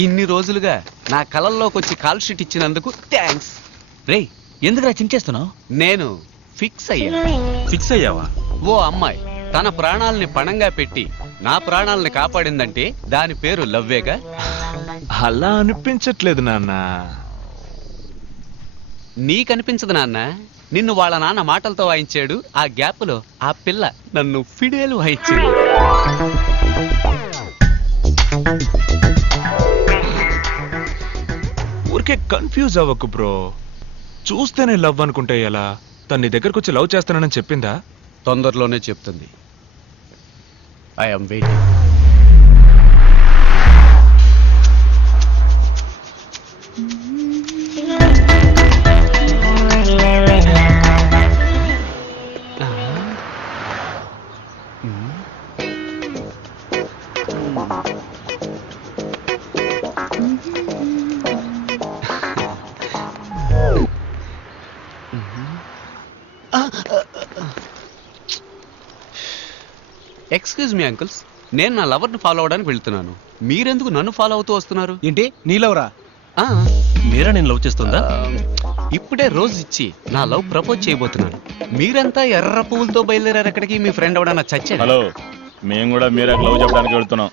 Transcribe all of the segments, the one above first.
ఇన్ని రోజులుగా నా కలల్లోకి వచ్చి కాల్ షీట్ ఇచ్చినందుకు థ్యాంక్స్. రేయ్ ఎందుకురా చించేస్తున్నావు? నేను ఫిక్స్ అయ్యావా? ఓ అమ్మాయి తన ప్రాణాలని పణంగా పెట్టి నా ప్రాణాలని కాపాడిందంటే దాని పేరు లవ్వేగా. అలా అనిపించట్లేదు నాన్న. నీకనిపించదు నాన్న, నిన్ను వాళ్ళ నాన్న మాటలతో వాయించాడు. ఆ గ్యాప్ లో ఆ పిల్ల నన్ను ఫిడేలు వాయించింది. ఊరికే కన్ఫ్యూజ్ అవ్వకు బ్రో. చూస్తేనే లవ్ అనుకుంటే ఎలా? తన నీ దగ్గరకు వచ్చి లవ్ చేస్తానని చెప్పిందా? తొందరలోనే చెప్తుంది. I'm waiting. Excuse me uncles, నేను నా లవర్ని ఫాలో అవడానికి వెళ్తున్నాను. మీరెందుకు నన్ను ఫాలో అవుతూ వస్తున్నారు? ఏంటి నీలవరా? ఆ, మీరా నేను లవ్ చేస్తుందా? ఇప్పుడే రోజు ఇచ్చి నా లవ్ ప్రపోజ్ చేయబోతున్నాను. మీరంతా ఎర్ర పువ్వులతో బయలుదేరారు ఎక్కడికి? మీ ఫ్రెండ్ ఎవడన్నా చచ్చాడు? హలో, మేము కూడా మీరే లవ్ చెప్పడానికి వెళ్తున్నాం.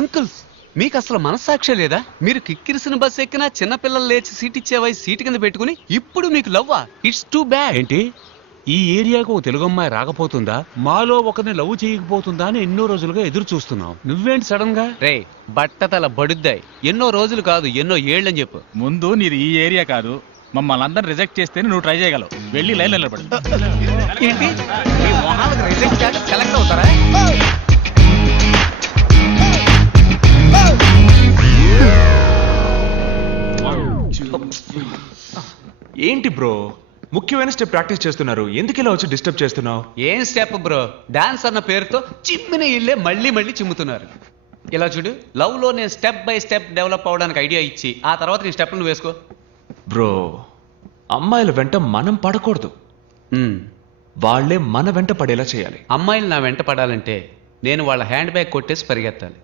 అంకుల్స్, మీకు అసలు మనస్సాక్షి లేదా? మీరు కిక్కిరిసిన బస్ ఎక్కినా చిన్నపిల్లలు లేచి సీట్ ఇచ్చే వయసు సీటు కింద పెట్టుకుని ఇప్పుడు మీకు లవ్వా? It's too bad. ఏంటి ఈ ఏరియాకు ఒక తెలుగు అమ్మాయి రాకపోతుందా, మాలో ఒకరిని లవ్ చేయకపోతుందా అని ఎన్నో రోజులుగా ఎదురు చూస్తున్నావు. నువ్వేంటి సడన్ గా? రే బట్టతల బడుద్దాయి, ఎన్నో రోజులు కాదు ఎన్నో ఏళ్ళని చెప్పు. ముందు నీది ఈ ఏరియా కాదు, మమ్మల్ని అందరిని రిజెక్ట్ చేస్తేనే నువ్వు ట్రై చేయగలవు. వెళ్ళి లైన్ నిలబడి. ఏంటి మీ మొహాలకు రిజెక్ట్ చేసి సెలెక్ట్ అవుతారా? ఏంటి బ్రో, ముఖ్యమైన స్టెప్ ప్రాక్టీస్ చేస్తున్నారు, ఎందుకు ఇలా వచ్చి డిస్టర్బ్ చేస్తున్నావు? ఏం స్టెప్ బ్రో, డాన్స్ అన్న పేరుతో చిమ్మిన ఇల్లే మళ్ళీ మళ్ళీ చిమ్ముతున్నారు. ఇలా చూడు, లవ్ లో నేను స్టెప్ బై స్టెప్ డెవలప్ అవడానికి ఐడియా ఇచ్చి ఆ తర్వాత నీ స్టెప్లు వేసుకో. బ్రో, అమ్మాయిల వెంట మనం పడకూడదు, వాళ్ళే మన వెంట పడేలా చేయాలి. అమ్మాయిలు నా వెంట పడాలంటే నేను వాళ్ళ హ్యాండ్ బ్యాగ్ కొట్టేసి పరిగెత్తాలి.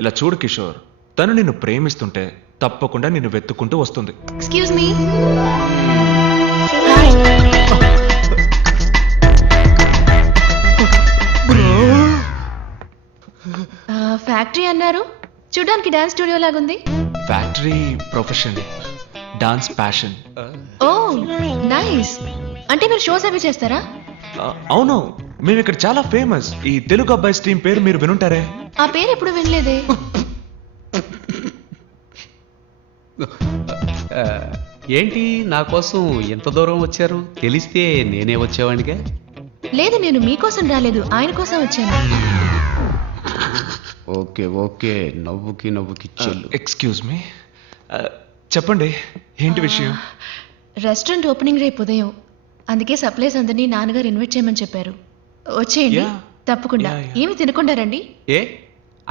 ఇలా చూడు కిషోర్, తను నిన్ను ప్రేమిస్తుంటే తప్పకుండా నిన్ను వెతుక్కుంటూ వస్తుంది. Excuse me. ఫ్యాక్టరీ అన్నారు, చూడడానికి డాన్స్ స్టూడియో లాగుంది. Factory profession, dance passion. Oh nice. అంటే మీరు షోస్ అవి చేస్తారా? అవును, మేము ఇక్కడ చాలా ఫేమస్. ఈ తెలుగు అబ్బాయి స్ట్రీమ్ పేరు మీరు వినుంటారే. ఆ పేరు ఎప్పుడు వినలేదే. ఏంటి నా కోసం ఎంత దూరం వచ్చారు? తెలిస్తే నేనే వచ్చేవాడిగా. లేదు, నేను మీకోసం రాలేదు, ఆయన కోసం వచ్చాను. ఓకే ఓకే, నవ్వుకి నవ్వుకి చెల్లు. ఎక్స్క్యూజ్ మీ, చెప్పండి ఏంటి విషయం? రెస్టారెంట్ ఓపెనింగ్ రేపు ఉదయం, అందుకే సప్లైస్ అందరినీ నాన్నగారు ఇన్వైట్ చేయమని చెప్పారు. వచ్చేయండి. Yeah. తప్పకుండా. Yeah. ఏమి తినకుండా రండి. ఏ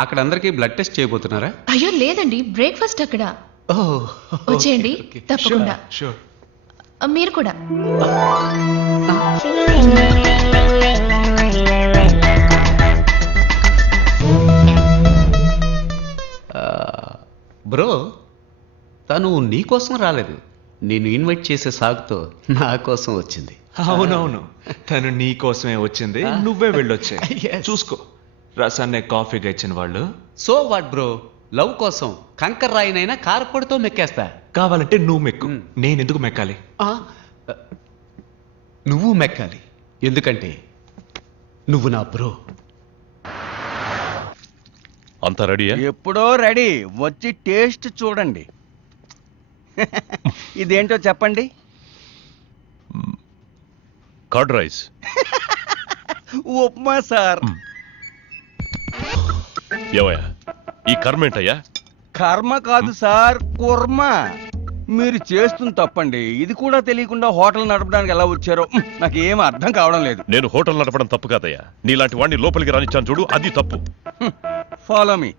అక్కడ అందరికీ బ్లడ్ టెస్ట్ చేయబోతున్నారా? అయ్యో లేదండి, బ్రేక్ఫాస్ట్ అక్కడ. ఓహ్, వచ్చేయండి తప్పకుండా. షూర్. మీరు కూడా. బ్రో, తను నీ కోసం రాలేదు, నేను ఇన్వైట్ చేసే సాగుతో నా కోసం వచ్చింది. అవునవును, తను నీ కోసమే వచ్చింది, నువ్వే వెళ్ళొచ్చే. Yes. చూసుకో, రసాన్నే కాఫీగా ఇచ్చిన వాళ్ళు. సో వాట్ బ్రో, లవ్ కోసం కంకర్ రాయినైనా కారపొడితో మెక్కేస్తా. కావాలంటే నువ్వు మెక్కు, నేనెందుకు మెక్కాలి? ఆ, నువ్వు మెక్కాలి, ఎందుకంటే నువ్వు నా బ్రో. అంతా రెడీయా? ఎప్పుడో రెడీ, వచ్చి టేస్ట్ చూడండి. ఇదేంటో చెప్పండి. Curd rice. ఉప్మా సార్. ఏవయ్యా, ఈ కర్మ ఏంటయ్యా? కర్మ కాదు సార్, కుర్మ. మీరు చేస్తుంది తప్పండి. ఇది కూడా తెలియకుండా హోటల్ నడపడానికి ఎలా వచ్చారో నాకు ఏం అర్థం కావడం లేదు. నేను హోటల్ నడపడం తప్పు కాదయ్యా, నీలాంటి వాడిని లోపలికి రానిచ్చాను చూడు, అది తప్పు. Follow me.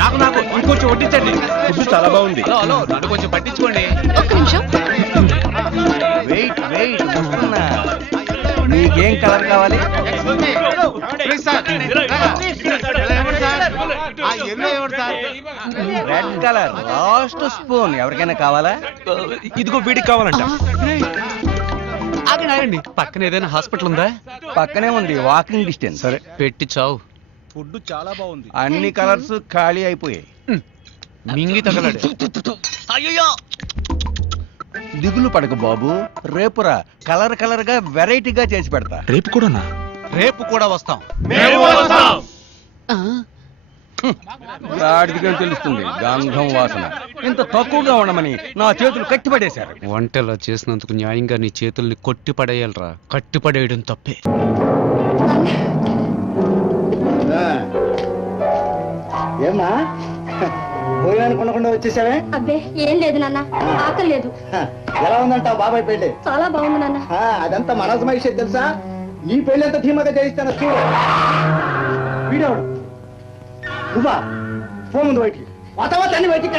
నాకు నాకు ఇంకొంచెం వడ్డించండి. ఫుడ్ చాలా బాగుంది. హలో హలో, నన్ను కొంచెం పట్టించుకోండి. ఒక్క నిమిషం. వెయిట్ వెయిట్ వస్తున్నా. మీకేం కలర్ కావాలి? Red colour last spoon. ఎవరికైనా కావాలా? ఇదిగో వీడికి కావాలంట. ఆగండి ఆగండి, పక్కన ఏదైనా హాస్పిటల్ ఉందా? పక్కనే ఉంది, వాకింగ్ డిస్టెన్స్. సరే పెట్టి చావు. ఫుడ్ చాలా బాగుంది. అన్ని కలర్స్ ఖాళీ అయిపోయాయి. మింగి తగలడు. దిగులు పడక బాబు, రేపురా కలర్ కలర్ గా వెరైటీగా చేసి పెడతా. రేపు కూడానా? రేపు కూడా వస్తాం. గాడిదిగా తెలుస్తుంది గంధం వాసన. ఇంత తక్కువగా ఉండమని నా చేతులు కట్టిపడేశారు. వంటలా చేసినందుకు న్యాయంగా నీ చేతుల్ని కొట్టి పడేయాలరా. కట్టి పడేయడం తప్పే. ఏమ్మా భోజనానికి ఉండకుండా వచ్చేసావే? అబ్బే ఏం లేదు నాన్న, ఆకలి లేదు. ఎలా ఉందంటావు బాబాయ్ పెళ్ళి? చాలా బాగుంది నాన్న. అదంతా మనసు మహిషే తెలుసా? నీ పెళ్ళి ఎంత ధీమాగా చేయిస్తాను చూడు. వీడేవాడు నువ్వా? ఫోన్ ముందు బయటికి అన్ని బయటికి